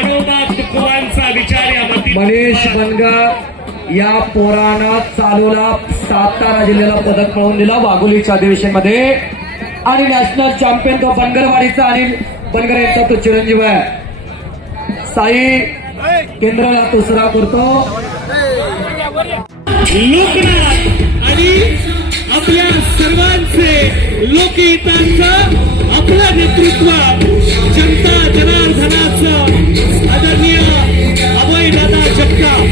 ज्ञानोबा तुकोबांचा विचार यामध्ये मनीष बनगर या पोरानं चालूला सातारा जिल्ह्याला पदक मिळवून दिला वाघोलीच्या अधिवेशनमध्ये आणि नॅशनल चॅम्पियन तो बनगरवाडीचा अनिल बनगर यांचा तो चिरंजीव आहे। साई केंद्राला दुसरा करतो लोकनाथ आणि आपल्या सर्वांचे लोकहितांचं आपलं नेतृत्व जनता जनार्दनाचं आदरणीय अभयदादा जगताप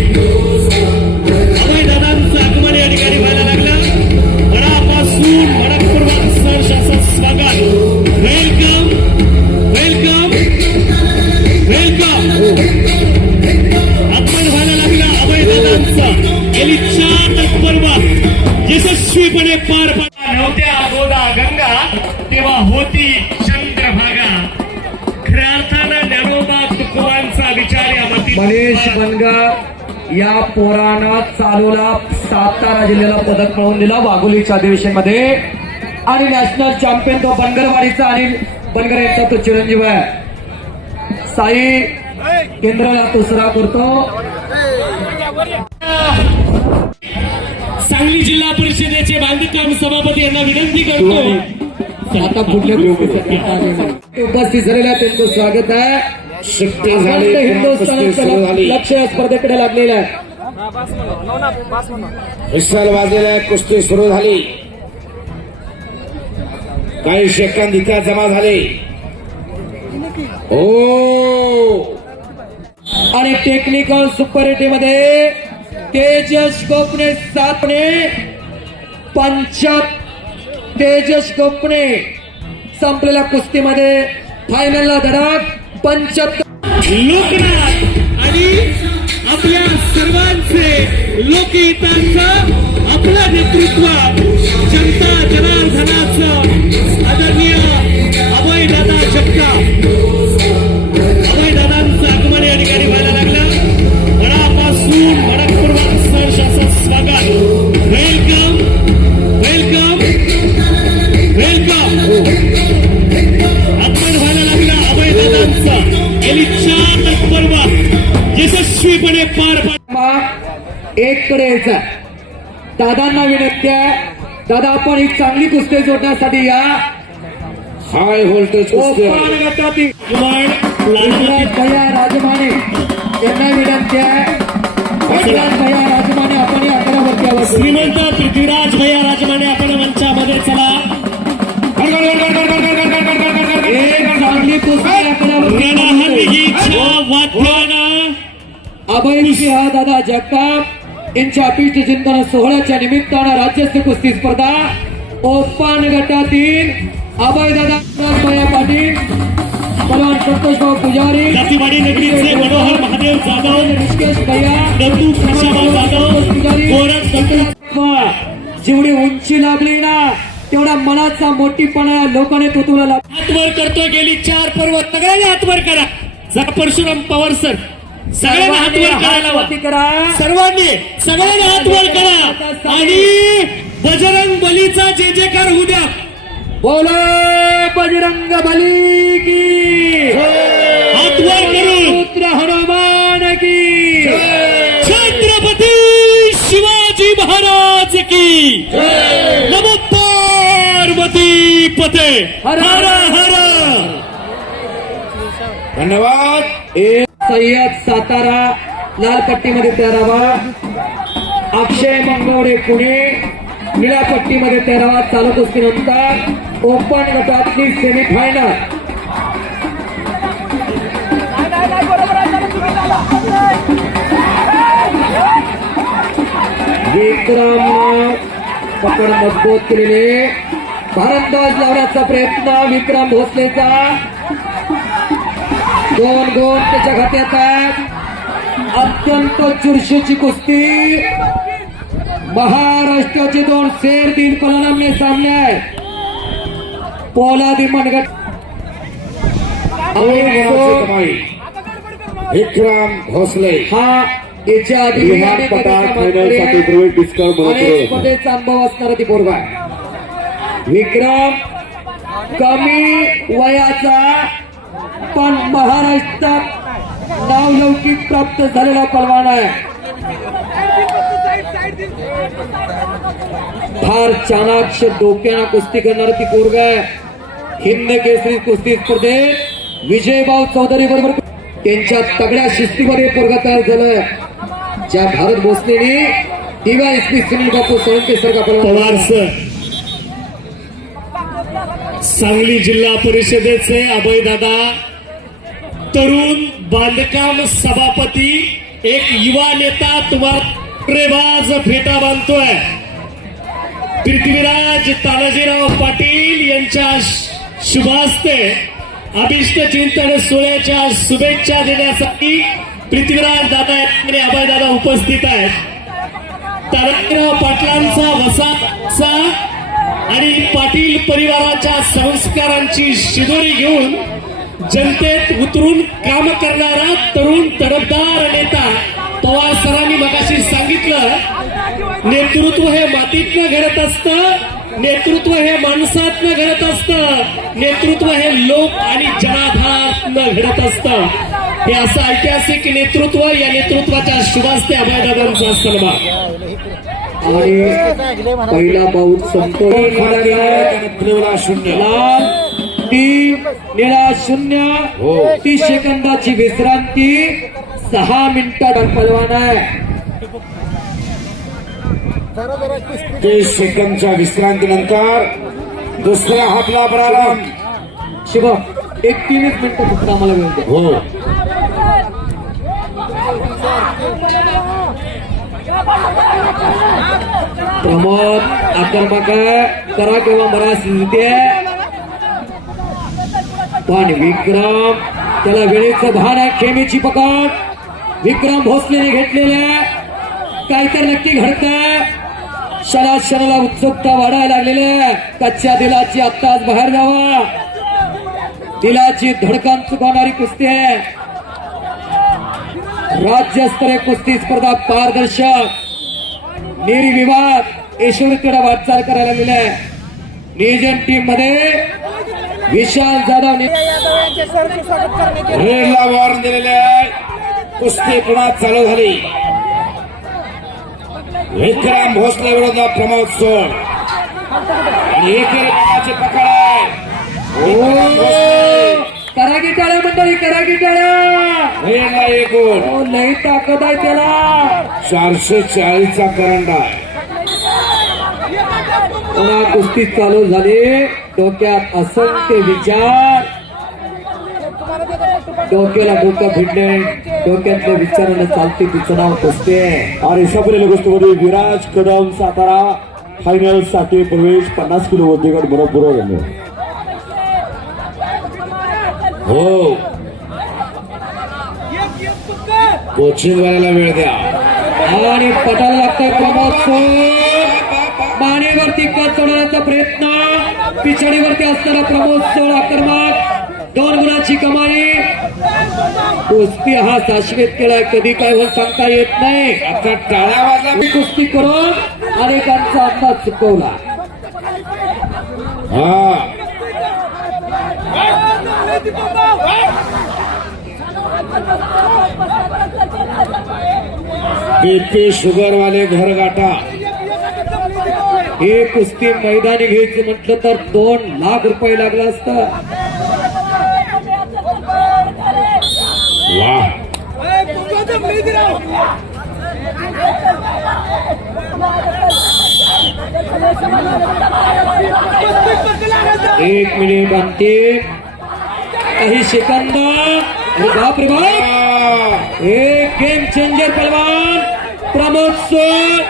अभयदादांचं आगमन या ठिकाणी व्हायला लागलं। मनापासून मनपूर्वक सहर्ष असं स्वागत। Welcome welcome welcome. आगमन व्हायला लागलं अभयदादांचं। गेली 4 पर्व यशस्वीपणे पार पडला। नव्हत्या गोदा गंगा तेव्हा होती चंद्रभागा। खऱ्या अर्थानं ज्ञानोबा तुकोबांचा विचार यामध्ये मनीष बनगर या पोरानं चालूला सातारा जिल्ह्याला पदक मिळवून दिला वाघोलीच्या अधिवेशनमध्ये आणि नॅशनल चॅम्पियन तो बनगरवाडीचा अनिल बनगर यांचा तो चिरंजीव आहे। साई केंद्राला दुसरा करतो सांगली जिल्हा परिषदेचे बांधकाम सभापती यांना विनंती करतो आता कुठल्या उपस्थित झालेल्या त्यांचं स्वागत आहे। हिंदुस्थानाचं लक्ष या स्पर्धेकडे लागलेलं आहे। विशाल वाजलेला कुस्ती सुरू झाली। काही सेकंद इथे जमा झाले। आणि टेक्निकल सुपरिटी मध्ये तेजस गोपने 7 तेजस गोपने संपलेल्या कुस्तीमध्ये फायनलला धडक 75। लोकनाथ आणि आपल्या सर्वांचे लोकहितांचं आपलं नेतृत्व जनता जनार्दनाचं आदरणीय अभयदादा जगताप अभयदादांचं आगमन या ठिकाणी व्हायला लागलं। मनापासून मनपूर्वक सहर्ष असं स्वागत। Welcome welcome welcome. आगमन व्हायला लागलं अभयदादांचं। गेली 4 पर्व यशस्वीपणे पार पडला। एक कडे यायचा दादांना विनंती आहे, दादा आपण ही चांगली कुस्ती जोडण्यासाठी या। हाय व्होल्टेज कुस्ती गटातील भैया राजमाने यांना विनंती आहे, भैया राजमाने आपण या आकड्यावरती यावं। श्रीमंत पृथ्वीराज भैया राजमाने आपण मंचामध्ये चला। एक चांगली कुस्ती आकड्यावरती अभयसिंह दादा जगताप यांच्या अपिष्ट चिंतन सोहळ्याच्या निमित्तानं राज्यस्तरीय कुस्ती स्पर्धा ओपन गटातील अभयदादा भैया पाटील पलवान संतोषभाऊ पुजारी जातीवाडी नगरीचे मनोहर महादेव जाधव ऋषिकेश भैया दत्तू खुशाबा जाधव गोरख जेवढी उंची लागली ना तेवढा मनाचा मोठीपणा लोकांनी तो तुला हातवर करतोय। गेली 4 पर्व सगळ्यांनी हातवर करा। जरा परशुराम पवार सर सगळ्यांनी हातवर करायला करा, सर्वांनी सगळ्यांनी हातवर करा आणि बजरंग बलीचा जे जयकार होऊ द्या। बोलो बजरंग बली की हातवर करून पुत्र हनुमान की छत्रपती शिवाजी महाराज की नमो पार्वती पते हर हर। धन्यवाद। सय्यद सातारा लाल पट्टीमध्ये 13वा, अक्षय मंगवडे पुणे निळ्या पट्टीमध्ये 13वा। चालू कुस्तीनंतर ओपन गटातली सेमीफायनल विक्रम पकड मजबूत केलेले भारंदाज लावण्याचा प्रयत्न विक्रम भोसलेचा। 2 गोल त्याच्या खात्यात आहेत। अत्यंत चुरशीची कुस्ती महाराष्ट्राचे 2 शेर 3 पलनामने सामने आहेत। पोलादी मनगट विक्रम भोसले हा याच्या आधी स्पर्धेचा अनुभव असणारा ती पोरगा आहे। विक्रम कमी वयाचा पण महाराष्ट्रात नावलौकिक प्राप्त झालेला पलवान आहे. फार चाणाक्ष डोक्यानं कुस्ती करणार ती पोरग आहे. हिंद केसरी कुस्ती स्पर्धेत विजयभाऊ चौधरी बरोबर त्यांच्या तगड्या शिस्तीमध्ये पोरगा तयार झालाय. ज्या भारत भोसलेने दिवा एसपी सुनील बापू सोळंके सारखा पवार सर, सांगली जिल्हा परिषदेचे अभयदादा, तरुण बांधकाम सभापती, एक युवा नेता तुम्हाला रेवाज फेटा बांधतोय. पृथ्वीराज तानाजीराव पाटील यांच्या शुभास्ते अभिष्ट चिंतन सोहळ्याच्या शुभेच्छा देण्यासाठी पृथ्वीराज दादा आणि अभयदादा उपस्थित आहेत. तानाजीराव पाटलांचा वसाचा आणि पाटील परिवाराच्या संस्कारांची शिदोरी घेऊन जनतेत उतरून काम करणारा तरुण तरफदार नेता. पवार सरांनी मगाशी सांगितलं, नेतृत्व हे मातीतनं घडत असतं, नेतृत्व हे माणसातनं घडत असतं, नेतृत्व हे लोक आणि जनाधारातनं घडत असतं. हे असं ऐतिहासिक नेतृत्व, या नेतृत्वाच्या शुभास्ते अभयदादांचा सन्मान. आणि पहिला बाऊट संपतो. 3 निळा 0 30 सेकंदाची विश्रांती. 6 मिनिटात पलवान आहे. 30 सेकंदच्या विश्रांतीनंतर दुसऱ्या हाफला प्रारंभ. शुभम एक 3 मिनिटं फक्त आम्हाला वेळ द्या. हो, प्रमोद आक्रमक आहे, करा किंवा मरा स्थिती. पण विक्रम, त्याला वेळेचं भान आहे, खेमीची पकड विक्रम भोसलेने घेतलेले आहे. काहीतरी नक्की घडतंय. क्षणाला उत्सुकता वाढायला लागलेली आहे. कच्च्या दिलाची आत्ताच बाहेर जावा. दिलाची धडकन चुकवणारी कुस्ती आहे. राज्यस्तरीय कुस्ती स्पर्धा पारदर्शक निर्विवाद यशस्वीकडे वाटचाल करायला लागलेली आहे. नियोजन टीम मध्ये विशाल जाधव रेडला वॉर्न दिलेले आहे. कुस्ती पुन्हा चालू झाली. विक्रम भोसले विरोधात प्रमोद सोड आणि एकेरी पकड आहे. करागी टाळ्या मंडळी, करागी टाळ्या. रेडला 1 गोल. लई ताकद आहे त्याला. 440चा करंडा आहे. पुन्हा कुस्ती चालू झाली. डोक्यात असंख्य विचार, डोक्याला डोकं भिडणे, डोक्यातल्या विचारानं चालते तिचं नाव कुस्ती आहे. आणि सपरेल गोष्टीमध्ये विराज कदम सातारा फायनल साठी प्रवेश 50 किलो वरती गट बरोबर झाले. हो, कोचिंग वाल्याला वेळ द्या. आणि पटायला लागतोय प्रमोद सोड. मानेवरती कट सोडण्याचा प्रयत्न, पिछाडीवरती असताना प्रमोद सोड आक्रमक. 2 गुणाची कमाई. कुस्ती हा शाश्वत केलाय, कधी काय होईल सांगता येत नाही. आता टाळ्या वाजला. कुस्ती करून अनेकांचा अंदाज चुकवला. हा, BP शुगर वाले घर गाठा. हे कुस्ती मैदानी घ्यायचं म्हटलं तर 2 लाख रुपये लागला असता. वा, एक मिनिट अंतिम काही सेकंद. अरे बाप रे बाप, एक गेम चेंजर पहलवान प्रमोद सोड.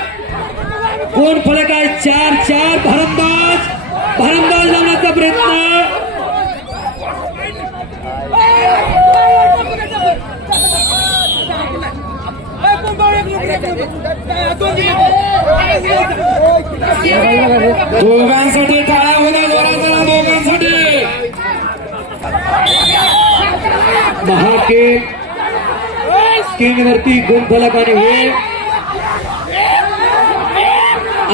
कोण फलक आहे 4-4. भरंदाज लावण्याचा प्रयत्न. दोघांसाठी टाळ्या होत्या जोरात, दोघांसाठी. महाके स्क्रीनवरती गुणफलक आणि वेळ.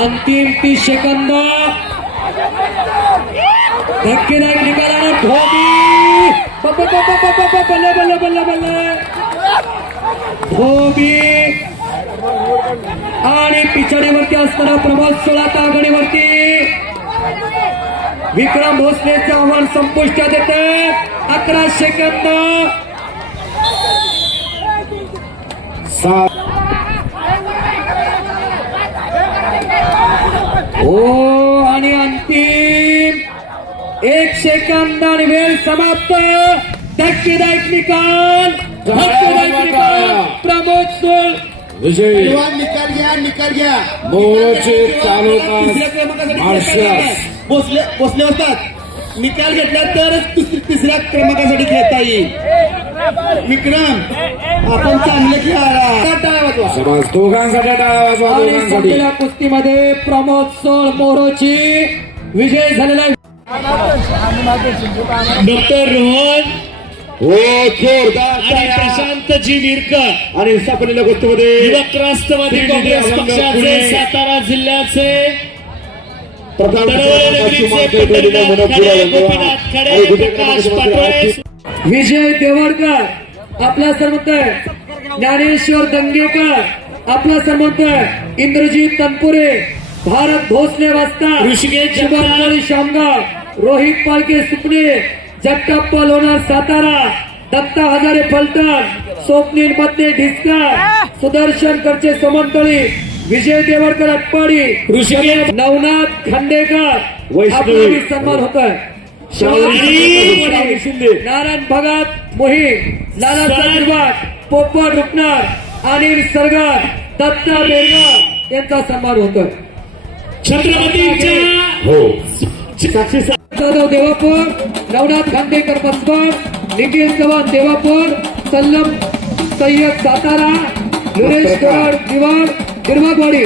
अंतिम 30 सेकंद. धक्केदायक निकालानं धोबी. बल्ले बल्ले बल्ले बल्ले. धोबी आणि पिछाडीवरती असताना प्रमोद सोळाता आघाडीवरती विक्रम भोसलेचं आव्हान संपुष्टात येते. 11 सेकंद. 7 हो आणि अंतिम 1 सेकंद आणि वेळ समाप्त. धक्केदायक निकाल. धक्केदायक निकाल. प्रमोद सोळ विजय निकाल घ्या मोहोळचे चालवतात तिसऱ्या क्रमांकासाठी मार्शल्स. बसले असतात. निकाल घेतला तरच तिसऱ्या क्रमांकासाठी खेळता येईल. विक्रम आपण चांगले खेळायला टाळ्या वाजवा. समाज दोघांसाठी टाळा वाजवा. आणि दोघांसाठी संपलेल्या कुस्तीमध्ये प्रमोद सोळ मोरोची विजय झालेला आहे. डॉक्टर रोहन हो जोरदार आणि टाळ्या. प्रशांतजी मिरकर आणि सापडलेल्या गोष्टीमध्ये युवक राष्ट्रवादी काँग्रेस पक्षाचे सातारा जिल्ह्याचे तडवळे नगरीचे पंढरीनाथ खडे, गोपीनाथ खडे, प्रकाश पाटोळे. विजय देवडकर आपला सरमंत. ज्ञानेश्वर दंगेकर आपला सरमंत. इंद्रजीत तनपुरे, भारत भोसले वास्ता, ऋषिकेश शुभांजली शामगाव, रोहित पालके सुपणे, जगताप्पा लोणार सातारा, दत्ता हजारे फलटण, स्वप्नील मत्ते ढिसका, सुदर्शन करचे सोमंतळी, विजय देवडकर अटपाडी, ऋषिकेश नवनाथ खांडेकर वैष्णवी. आपला बी सन्मान होतोय. आणि शिंदे. नारायण भगत मोहीम, लाला चंद्रबाग, पोपट रुपनार, अनिल सरगार, दत्ता बेरगार यांचा सन्मान होतोय. छत्रपतींच्या हो साक्षी जाधव देवापूर, नवनाथ खांडेकर बसवड, निखिल चव्हाण देवापूर, सल्लम सय्यद सातारा, लुरेश कराड दिवाण गिरवागवाडी,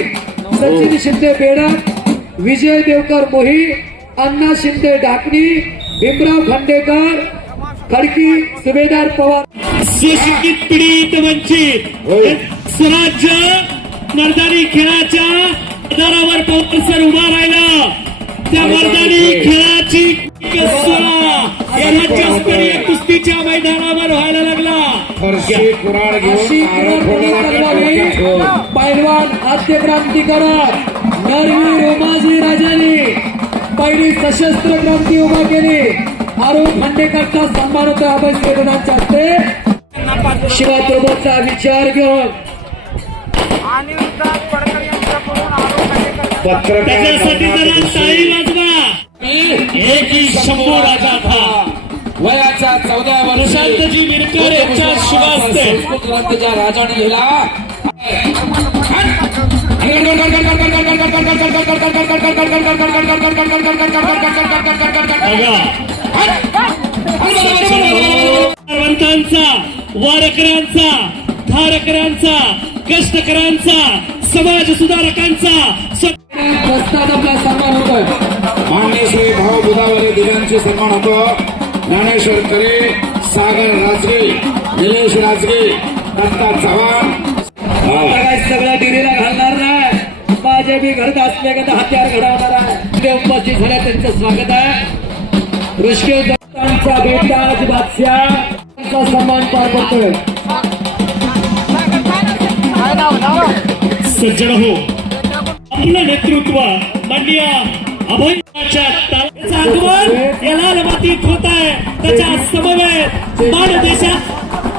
सचिन शिंदे बेडक, विजय देवकर मोही, अण्णा शिंदे डाकणी, भीमराव खांडेकर खडकी, सुभेदार पवार. सुशिक्षित पीडित वंचित स्वराज्य मर्दानी खेळाच्या आधारावर पवारसर उभा राहिला. त्या मर्दानी खेळाची कसोरा या राज्यस्तरीय कुस्तीच्या मैदानावर व्हायला लागला. फरशी कुराड अशी घेऊन कुराड पैलवान आद्य क्रांतिकारक नरवीर उमाजी राजांनी पहिली सशस्त्र क्रांती उभा केली. आरोप खांडेकरचा सन्मान होता अभय स्वेदनांच्या हस्ते. शिवाप्रभूचा विचार घेऊन त्याच्यासाठी जरा टाळी वाजवा. एक ही शंभू राजा था. वयाच्या 14 प्रशांतजी मिरकर यांच्या शुभास्ते संस्कृत क्रांतीच्या राजाने लिहिला. सर्वंतांचा, वारकऱ्यांचा, धारकऱ्यांचा, कष्टकऱ्यांचा, समाज सुधारकांचा प्रस्ताव आपला सन्मान होतोय. मान्य श्री भाऊ बुधावले दिव्यांचे सन्मान होतो. ज्ञानेश्वर करे, सागर राजगे, निलेश राजगे, दत्ता चव्हाण. आता काय सगळं डिरीला घालणार नाही. माझे बी घरात असले का हत्यार घडवणार आहे. ते उपस्थित झाल्या त्यांचं स्वागत आहे. ऋषिकेश दत्तांचा बेताज बादशाह यांचा सन्मान पार पडतोय. सज्जन हो, आपलं नेतृत्व माननीय अभयच्या तालाचं आगमन या लाल मातीत होत आहे. त्याच्या समवेत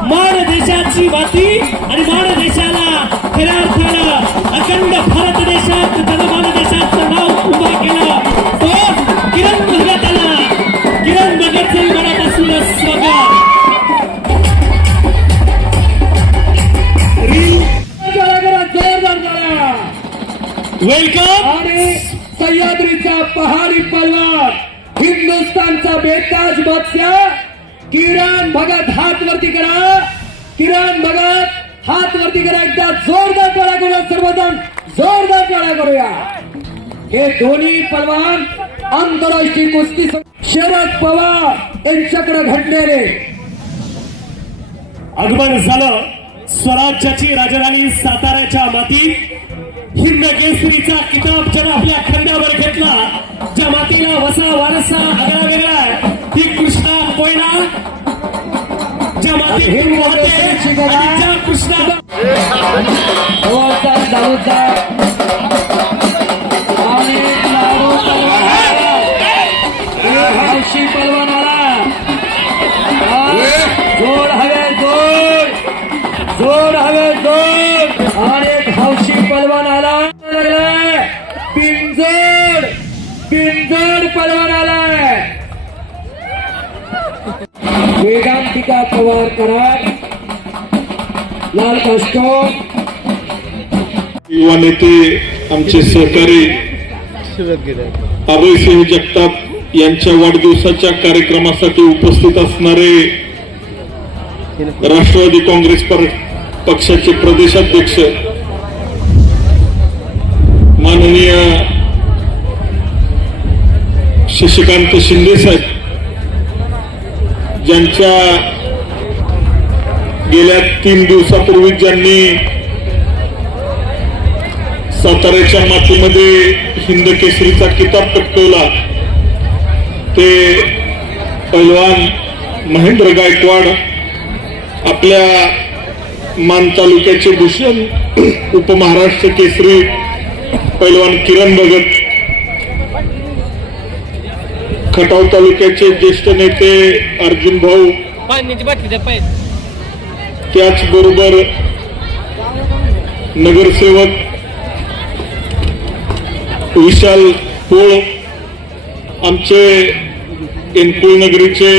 माण देशाची माती आणि माण देशाला खऱ्या अर्थानं अखंड भारत देशात जनमान देशाचं नाव उभा केलं. तो किरण भगत आला. किरण भगतचे मनापासून स्वागत. जोरदार झाला. वेलकम. आणि सह्याद्रीचा पहाडी पलवान, हिंदुस्थानचा बेताज बादशाह किरण भगत. हात वरती करा. किरण भगत हात वरती करा. एकदा जोरदार टाळ्या करूया. सर्वजण जोरदार टाळ्या करूया. हे दोन्ही पलवान आंतरराष्ट्रीय कुस्ती शरद पवार यांच्याकडे घडलेले. आगमन झालं स्वराज्याची राजधानी साताऱ्याच्या मातीत. हिंद केसरीचा किताब ज्यानं आपल्या खांद्यावर घेतला, ज्या मातीला वसा वारसा आगळा वेगळा आहे, ती कृष्णा कोयना. ज्या कृष्णा हौशी पलवान आला जोड हवे जोड हवे जोड आणि एक हौशी पलवान आला पिंजोड पलवान आलाय वेदांतिका पवार कराड लाल कास्टोम युवा नेते आमचे सहकारी अभयसिंह जगताप यांच्या वाढदिवसाच्या कार्यक्रमासाठी उपस्थित असणारे राष्ट्रवादी काँग्रेस पक्षाचे प्रदेशाध्यक्ष माननीय शशिकांत शिंदे साहेब, ज्यांच्या गेल्या 3 दिवसापूर्वी ज्यांनी साताऱ्याच्या मातीमध्ये हिंद केसरीचा किताब पटकवला, ते पैलवान महेंद्र गायकवाड, आपल्या मान तालुक्याचे भूषण उपमहाराष्ट्र केसरी पैलवान किरण भगत, खटाव तालुक्याचे ज्येष्ठ नेते अर्जुन भाऊ, त्याचबरोबर नगरसेवक विशाल पोळ, आमचे एनकुळ नगरीचे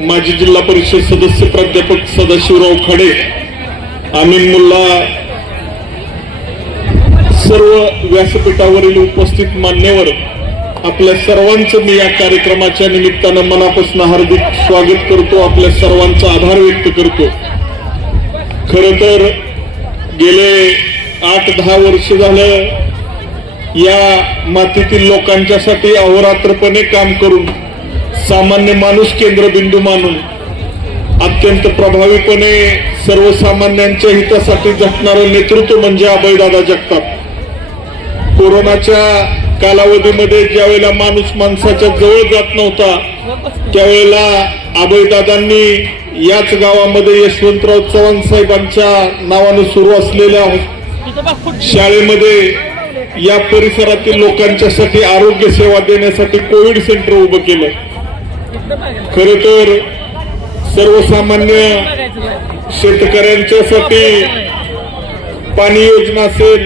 माजी जिल्हा परिषद सदस्य प्राध्यापक सदाशिवराव खाडे, आमीन मुल्ला, सर्व व्यासपीठावरील उपस्थित मान्यवर, आपल्या सर्वांचं मी या कार्यक्रमाच्या निमित्तानं मनापासून हार्दिक स्वागत करतो, आपल्या सर्वांचा आभार व्यक्त करतो. खरं तर गेले 8-10 वर्ष झालं या मातीतील लोकांच्यासाठी अहोरात्रपणे काम करून, सामान्य माणूस केंद्रबिंदू मानून, अत्यंत प्रभावीपणे सर्वसामान्यांच्या हितासाठी झटणारं नेतृत्व म्हणजे अभयदादा जगताप. कोरोनाच्या कालावधीमध्ये ज्यावेळेला माणूस माणसाच्या जवळ जात नव्हता, त्यावेळेला अभयदादांनी याच गावामध्ये यशवंतराव चव्हाण साहेबांच्या नावानं सुरू असलेल्या शाळेमध्ये या परिसरातील लोकांच्यासाठी आरोग्य सेवा देण्यासाठी कोविड सेंटर उभं केलं. खरं तर सर्वसामान्य शेतकऱ्यांच्यासाठी पाणी योजना असेल,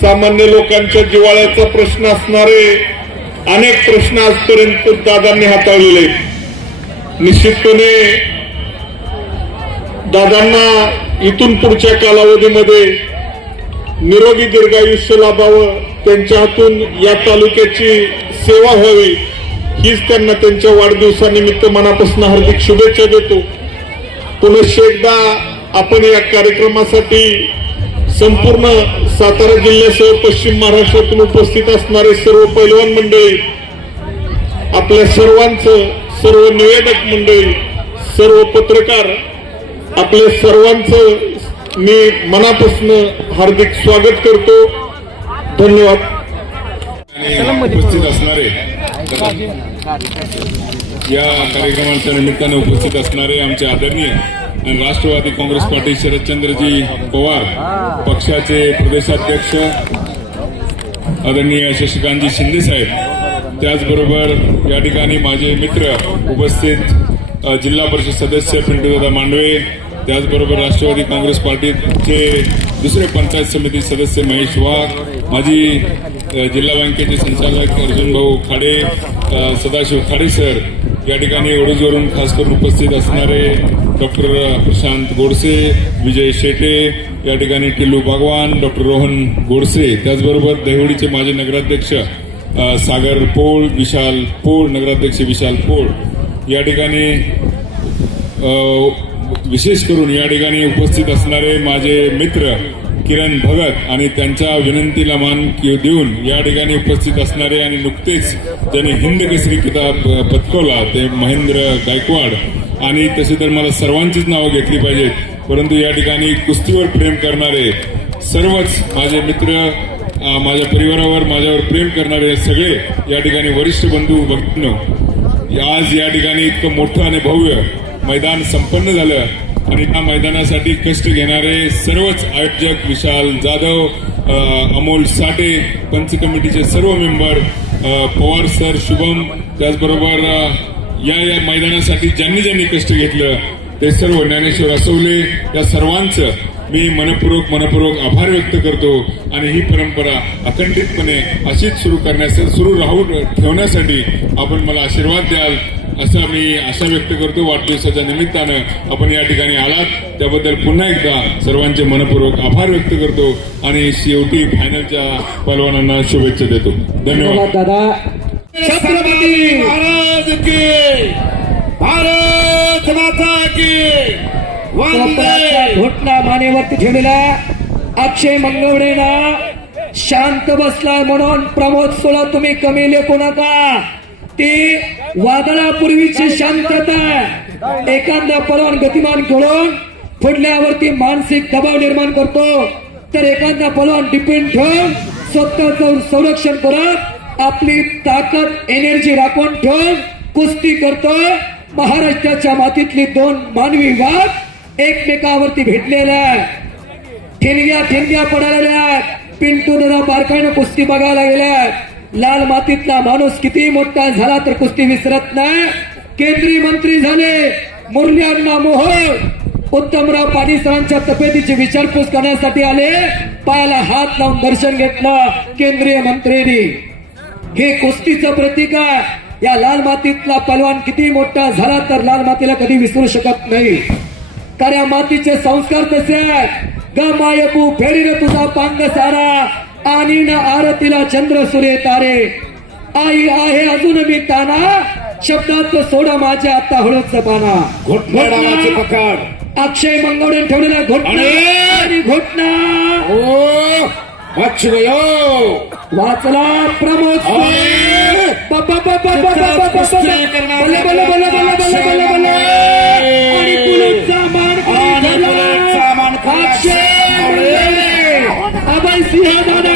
सामान्य लोकांच्या जिव्हाळ्याचा प्रश्न असणारे अनेक प्रश्न आजपर्यंत दादांनी हाताळलेले आहेत. निश्चितपणे दादांना इथून पुढच्या कालावधीमध्ये निरोगी दीर्घायुष्य लाभावं, त्यांच्या हातून या तालुक्याची सेवा व्हावी, हीच त्यांना त्यांच्या वाढदिवसानिमित्त मनापासून हार्दिक शुभेच्छा देतो. पुनश्च एकदा आपण या कार्यक्रमासाठी संपूर्ण सातारा जिल्ह्यासह पश्चिम महाराष्ट्रातून उपस्थित असणारे सर्व पैलवान मंडळी, आपल्या सर्वांचं, सर्व निवेदक मंडळी, सर्व पत्रकार, आपल्या सर्वांचं मी मनापासून हार्दिक स्वागत करतो. धन्यवाद. उपस्थित असणारे या कार्यक्रमाच्या निमित्तानं उपस्थित असणारे आमचे आदरणीय आणि राष्ट्रवादी काँग्रेस पार्टी शरदचंद्रजी पवार पक्षाचे प्रदेशाध्यक्ष आदरणीय शशिकांतजी शिंदे साहेब, त्याचबरोबर या ठिकाणी माझे मित्र उपस्थित जिल्हा परिषद सदस्य पिंटूदादा मांडवे, त्याचबरोबर राष्ट्रवादी काँग्रेस पार्टीचे दुसरे पंचायत समिती सदस्य महेश वाघ, माजी जिल्हा बँकेचे संचालक अर्जुन भाऊ खाडे, सदाशिव खाडे सर, या ठिकाणी वडूजवरून खास करून उपस्थित असणारे डॉक्टर प्रशांत गोडसे, विजय शेटे, या ठिकाणी टिल्लू बागवान, डॉक्टर रोहन गोडसे, त्याचबरोबर दहिवडीचे माजी नगराध्यक्ष सागर पोळ, विशाल पोळ, नगराध्यक्ष विशाल पोळ, या ठिकाणी विशेष करून या ठिकाणी उपस्थित असणारे माझे मित्र किरण भगत आणि त्यांच्या विनंतीला मान देऊन या ठिकाणी उपस्थित असणारे आणि नुकतेच ज्यांनी हिंद केसरी किताब पटकावला ते महेंद्र गायकवाड, आणि तसे तर मला सर्वांचीच नावं घेतली पाहिजेत, परंतु या ठिकाणी कुस्तीवर प्रेम करणारे सर्वच माझे मित्र, माझ्या परिवारावर माझ्यावर प्रेम करणारे सगळे या ठिकाणी वरिष्ठ बंधू भगिनींनो, आज या ठिकाणी इतकं मोठं आणि भव्य मैदान संपन्न झालं आणि या मैदानासाठी कष्ट घेणारे सर्वच आयोजक विशाल जाधव, अमोल साठे, पंच कमिटीचे सर्व मेंबर, पवार सर, शुभम, त्याचबरोबर या मैदानासाठी ज्यांनी कष्ट घेतलं ते सर्व, ज्ञानेश्वर असवले, या सर्वांचं मी मनपूर्वक आभार व्यक्त करतो आणि ही परंपरा अखंडितपणे अशीच सुरू राहू ठेवण्यासाठी आपण मला आशीर्वाद द्याल असं मी आशा व्यक्त करतो. वाढदिवसाच्या निमित्तानं आपण या ठिकाणी आलात त्याबद्दल पुन्हा एकदा सर्वांचे मनपूर्वक आभार व्यक्त करतो आणि शेवटी फायनलच्या पहलवानांना शुभेच्छा देतो. धन्यवाद. दादा. छत्रपती महाराज की, भारत माता की, वंदे. घोटना मानेवरती ठेवलेला अक्षय मंगवडेना शांत बसलाय म्हणून प्रमोद सोळा तुम्ही कमी लेखू नका. ती वादळापूर्वीची शांतता एखादा पलवान गतिमान खेळून फुडल्यावरती मानसिक दबाव निर्माण करतो, तर एखादा पलवान डिपेंड ठेवून स्वतःचं संरक्षण करत आपली ताकद एनर्जी राखून ठेवून कुस्ती करतो. महाराष्ट्राच्या मातीतली दोन मानवी वाघ एकमेकावरती भेटलेल्या ठिणग्या पडालेल्या. पिंटू दादा बारकाईनं कुस्ती बघायला गेल्या. लाल मातीतला माणूस किती मोठा झाला तर कुस्ती विसरत नाही. केंद्रीय मंत्री झाले, मुरली अण्णा मोहोळ उत्तमराव पाटील सरांच्या तब्येतीची विचारपूस करण्यासाठी आले. पायाला हात लावून दर्शन घेतलं केंद्रीय मंत्र्यांनी. हे कुस्तीचं प्रतीक आहे. या लाल मातीतला पलवान किती मोठा झाला तर लाल मातीला कधी विसरू शकत नाही. कारण या मातीचे संस्कार कसे आहेत. ग मायपू फेरीनं तुझा पांग सारा आणि न आरतीला चंद्र सूर्य तारे. आई आहे अजून मी ताना शब्दात सोडा माझ्या आता हळूच पाना. घोटना डावाची पकड. अक्षय मंगवडे ठेवलेला घोटना आणि घोटना वाचला प्रमोद. आणि पुलटचा मान अभय सिंह दादा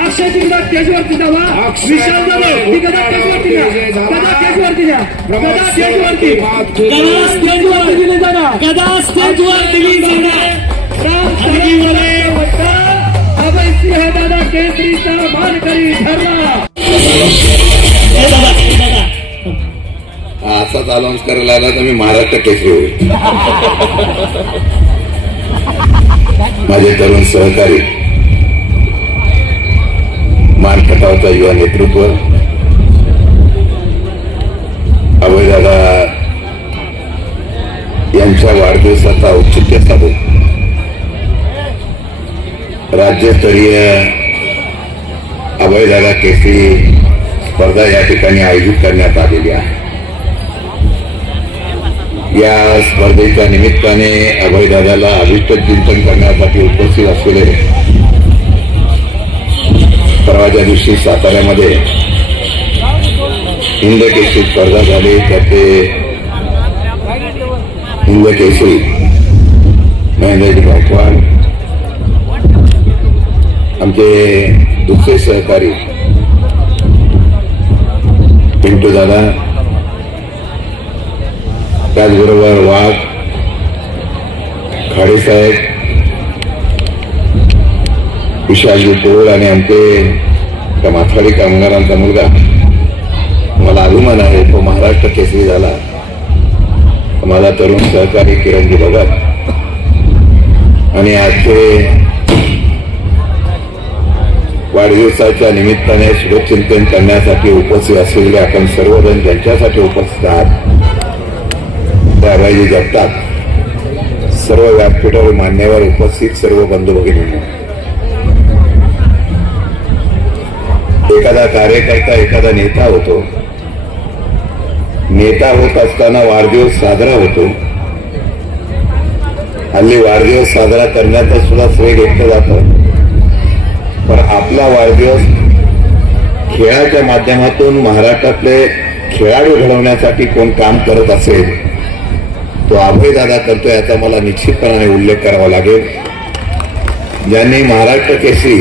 अक्षय गदा स्टेजवरती जावा. विशाल जाधव ती गदा स्टेजवरती द्या. गदा स्टेजवरती द्या. गदा स्टेजवरती दिली जाणार. गदा स्टेजवर दिली जाणार. अभय सिंह दादा केसरीचा मानकरी ठरला. असाच अनाऊन्स करायला आला तर मी महाराष्ट्र केसरी होईल. माझे तरुण सहकारी, मानखटावचा युवा नेतृत्व, अभयदादा यांच्या वाढदिवसाचा औचित्य साधून राज्यस्तरीय अभयदादा केसरी स्पर्धा या ठिकाणी आयोजित करण्यात आलेली आहे. या स्पर्धेच्या निमित्ताने अभयदादाला अभिष्ट चिंतन करण्यासाठी उपस्थित असलेले परवाच्या दिवशी साताऱ्यामध्ये हिंद केसरी स्पर्धा झाली. त्याचे हिंद केसरी महेंद्रजी गायकवाड, आमचे दुसरे सहकारी पिंटू दादा, त्याचबरोबर वाघ, खाडेसाहेब, विशालजी पोळ आणि आमचे माथाडी कामगारांचा मुलगा, मला अभिमान आहे तो महाराष्ट्र केसरी झाला. माझा तरुण सहकारी किरणजी भगत आणि आजचे वाढदिवसाच्या निमित्ताने शुभचिंतन करण्यासाठी उपस्थित असलेले आपण सर्वजण ज्यांच्यासाठी उपस्थित आहात त्या अभयजी जगतात, सर्व व्यासपीठावर मान्यवर उपस्थित सर्व बंधू भगिनींना, एखादा कार्यकर्ता एखादा नेता होतो. नेता होत असताना वाढदिवस साजरा होतो. हल्ली वाढदिवस साजरा करण्याचं सुद्धा श्रेय घेतलं जातं. पण आपला वाढदिवस खेळाच्या माध्यमातून महाराष्ट्रातले खेळाडू घडवण्यासाठी कोण काम करत असेल तो अभयदादा करतो, याचा मला निश्चितपणाने उल्लेख करावा लागेल. ज्यांनी महाराष्ट्र केसरी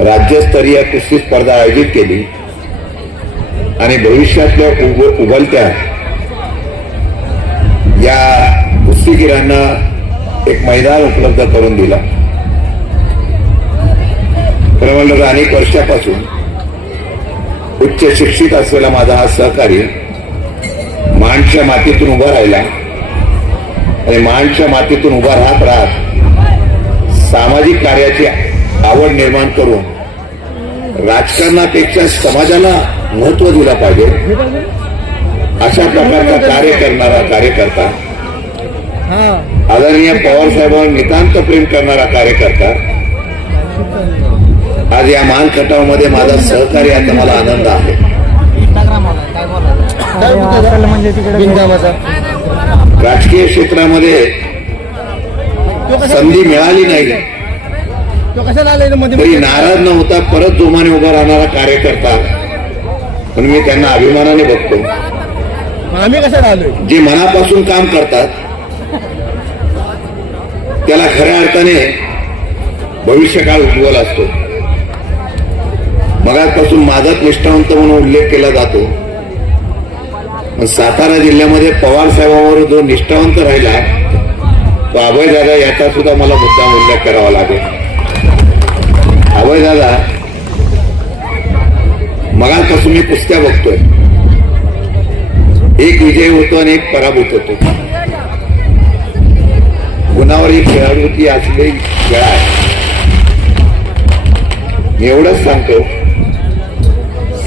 राज्यस्तरीय कुस्ती स्पर्धा आयोजित केली आणि भविष्यातल्या उबलत्या या कुस्तीगिरांना एक मैदान उपलब्ध करून दिला. खरं म्हणलं तर अनेक वर्षापासून उच्च शिक्षित असलेला माझा हा सहकारी माणच्या मातीतून उभा राहिला आणि माणच्या मातीतून उभा राहत सामाजिक कार्याची आवड निर्माण करून राजकारणापेक्षा समाजाला महत्व दिलं पाहिजे अशा प्रकारचा कार्य करणारा कार्यकर्ता, आदरणीय पवार साहेबांवर नितांत प्रेम करणारा कार्यकर्ता आज या मान खटावमध्ये माझा सहकारी आता मला आनंद आहे. राजकीय क्षेत्रामध्ये संधी मिळाली नाही तरी नाराज न होता परत जोमाने उभा राहणारा कार्यकर्ता म्हणून मी त्यांना अभिमानाने बघतो. आम्ही कसं राहिलोय? जे मनापासून काम करतात त्याला खऱ्या अर्थाने भविष्यकाळ उज्ज्वल असतो. मगापासून माझाच निष्ठावंत म्हणून उल्लेख केला जातो, पण सातारा जिल्ह्यामध्ये पवार साहेबांवर जो निष्ठावंत राहिला तो अभयदादा याचा सुद्धा मला मुद्दाम उल्लेख करावा लागेल. अभयदादा मगापासून मी कुस्त्या बघतोय, एक विजय होतो आणि एक पराभूत होतो. गुणावर ही खेळाडूची असलेली खेळ आहे. मी एवढंच सांगतो,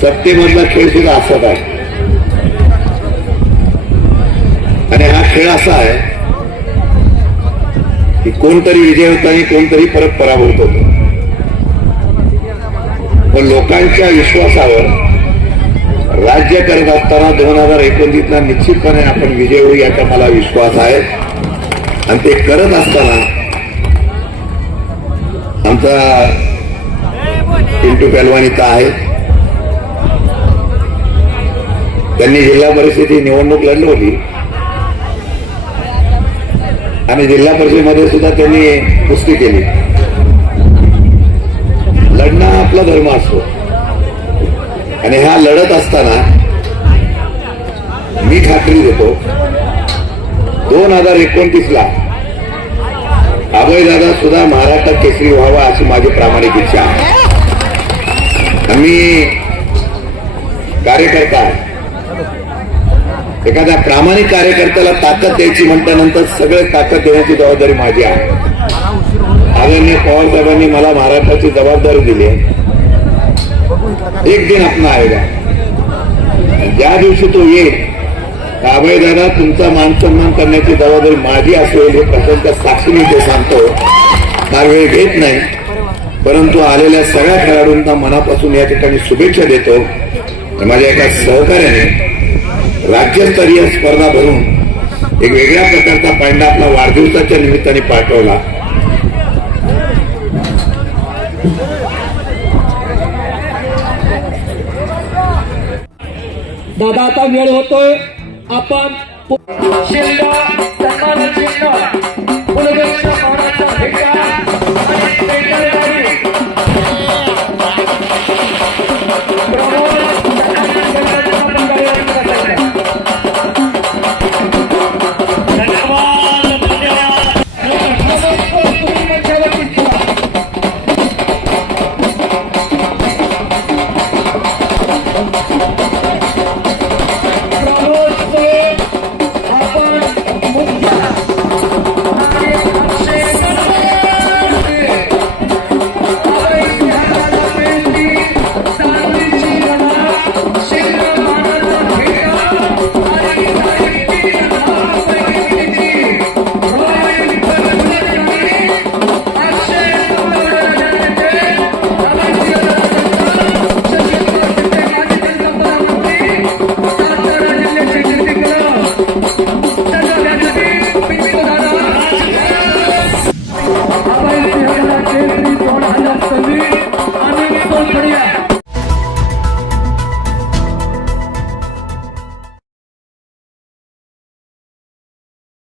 सत्तेमधला खेळ सुद्धा असाच आहे आणि हा खेळ असा आहे की कोणतरी विजय होतो आणि कोणतरी परत पराभूत होतो. पण लोकांच्या विश्वासावर राज्य करत असताना 2029ला निश्चितपणे आपण विजय होऊ याचा मला विश्वास आहे. आणि ते करत असताना आमचा पिंटू पहलवान इथं आहे. त्यांनी जिल्हा परिषदेची निवडणूक लढवली आणि जिल्हा परिषदेमध्ये सुद्धा त्यांनी कुस्ती केली. लढणं आपला धर्म असतो आणि हा लढत असताना मी खात्री देतो 2029ला अभयदादा सुद्धा महाराष्ट्रात केसरी व्हावा अशी माझी प्रामाणिक इच्छा आहे. आम्ही कार्यकर्ता आहे. एखाद्या प्रामाणिक कार्यकर्त्याला ताकद द्यायची म्हटल्यानंतर सगळे ताकद देण्याची जबाबदारी माझी आहे. आदरणीय पवार साहेबांनी मला महाराष्ट्राची जबाबदारी दिली आहे. एक दिन अपना आएगा, ज्या दिवशी तो येईल अभयदादा तुमचा मानसन्मान करण्याची जबाबदारी माझी असेल हे प्रसंग साक्षीने ते सांगतो. फार वेळ घेत नाही, परंतु आलेल्या सगळ्या खेळाडूंना मनापासून या ठिकाणी शुभेच्छा देतो. माझ्या एका सहकार्याने राज्यस्तरीय स्पर्धा भरून एक वेगळ्या प्रकारचा पायंडा आपला वाढदिवसाच्या निमित्ताने पाठवला. दादा आता वेळ होतोय, आपण